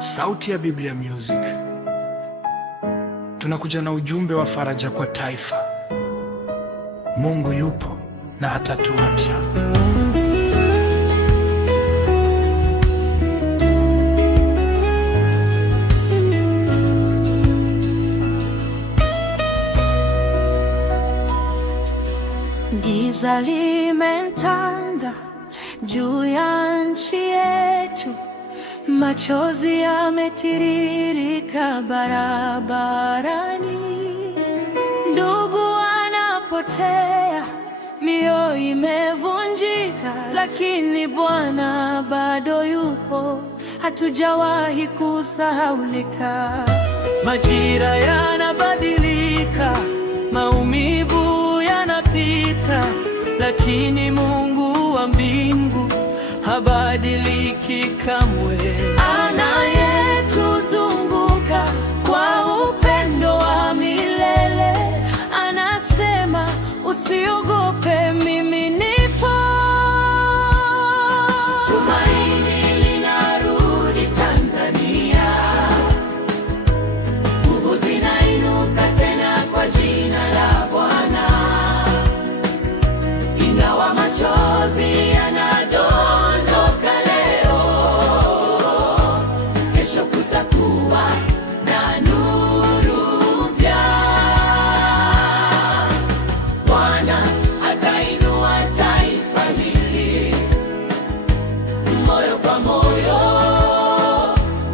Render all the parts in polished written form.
Sauti ya Biblia Music. Tunakuja na ujumbe wa faraja kwa taifa. Mungu yupo na hatatuacha. Giza limetanda juu ya nchi yetu, machozi yametiririka barabarani. Ndugu wanapotea, mioyo imevunjika, lakini Bwana bado yupo, hatujawahi kusahaulika. Majira yanabadilika, maumivu yanapita, lakini Mungu wa mbingu habadiliki kamwe. Anayetuzunguka kwa upendo wa milele, anasema usiogope, mimi nipo. Tumaini linarudi Tanzania, nguvu zinainuka tena kwa jina la Bwana. Ingawa machozi yanadondoka leo, kesho kutakuwa na nuru mpya. Bwana atainua taifa hili, moyo kwa moyo,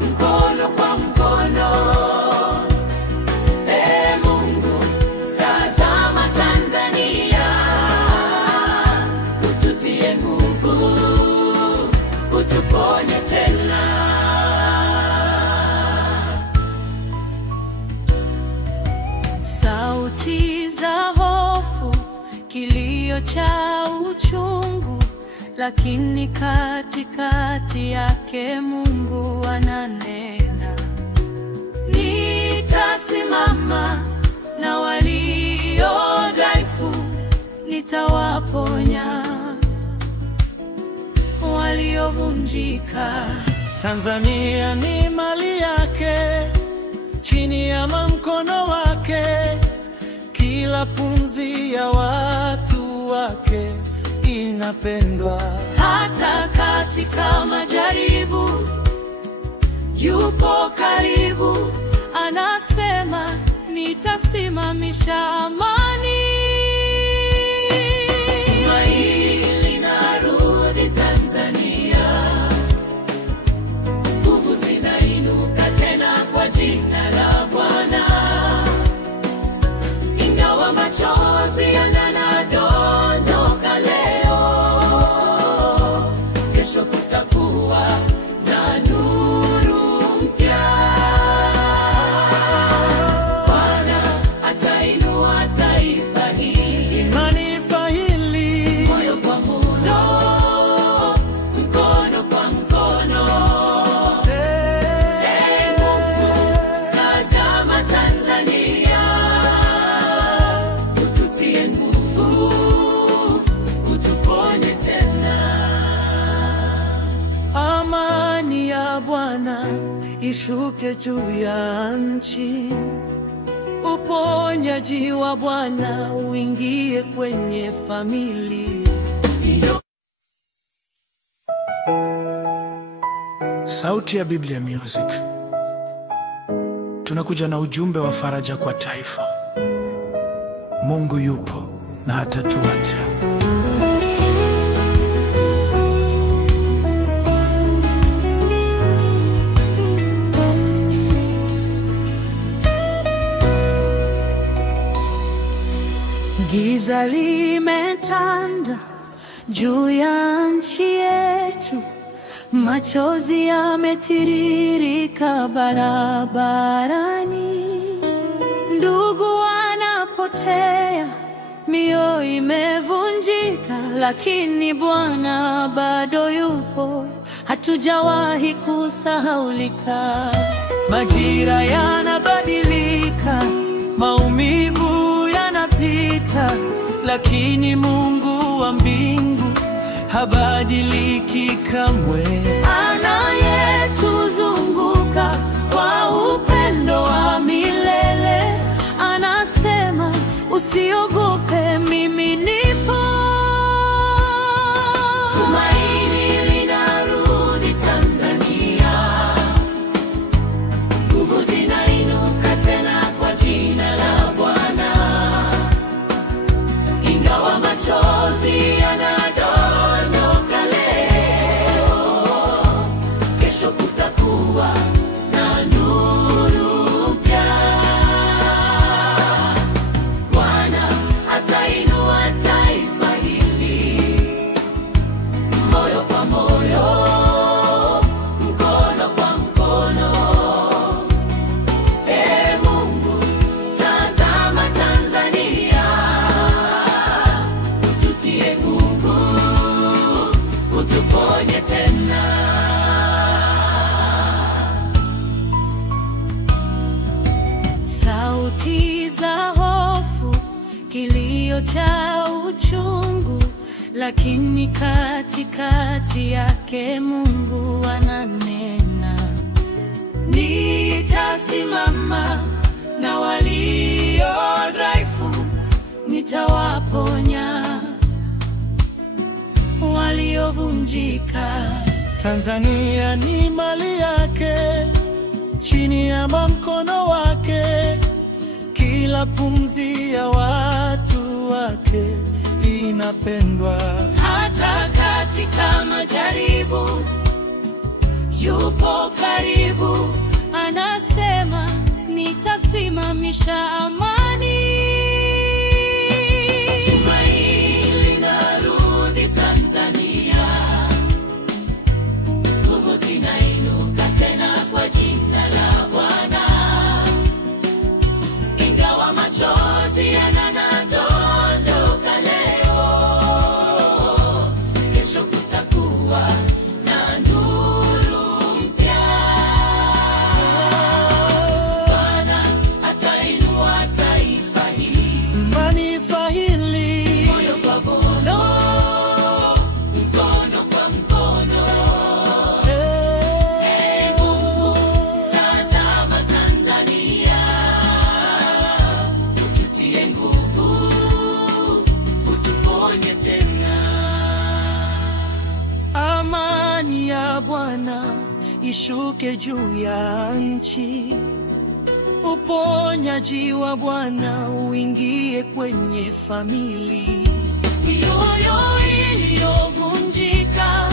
mkono kwa mkono. Mungu, tazama Tanzania, ututie nguvu, utuponye tena. Sauti za hofu, kilio cha uchungu, lakini katikati yake Mungu ananena. Nitasimama na walio dhaifu, nitawaponya waliovunjika. Tanzania ni mali yake, chini ya mkono wake, kila pumzi ya watu wake inapendwa. Hata katika majaribu yupo karibu, anasema nitasimamisha amani. Tumaini linarudi Tanzania, nguvu zinainuka tena kwa jina la Bwana. Ingawa machozi yanadondoka leo, kesho kutakuwa na nuru mpya. Bwana atainua taifa hili, Taifa hili, moyo kwa moyo, mkono kwa mkono. Mungu, tazama Tanzania, ututie nguvu, utuponye tena. amani ya Bwana ishuke juu ya nchi, uponyaji wa Bwana uingie kwenye familia. Sauti ya Biblia Music. Tunakuja na ujumbe wa faraja kwa taifa. Mungu yupo na hatatuacha. Giza limetanda juu ya nchi yetu, machozi yametiririka barabarani. Ndugu wanapotea, mioyo imevunjika, lakini Bwana bado yupo, hatujawahi kusahaulika. Majira yanabadilika, maumivu yanapita, lakini Mungu wa mbingu habadiliki kamwe. Anayetuzunguka utuponye tena. Sauti za hofu, kilio cha uchungu, lakini katikati yake Mungu ananena. Nitasimama na walio dhaifu, nitawaponya waliovunjika. Tanzania ni mali yake, chini ya mkono wake, kila pumzi ya watu wake inapendwa. Hata katika majaribu yupo karibu, anasema nitasimamisha amani. Tumaini linarudi Tanzania, nguvu zinainuka tena kwa jina la Bwana. Ingawa machozi yanadondoka leo, kesho kutakuwa na nuru mpya. Bwana atainua taifa hili, Taifa hili, moyo kwa moyo, mkono kwa mkono. Ee Mungu, tazama Tanzania, ututie nguvu, utuponye tena. amani ya Bwana ishuke juu ya nchi. Uponyaji wa Bwana uingie kwenye famili. Mioyo iliyovunjika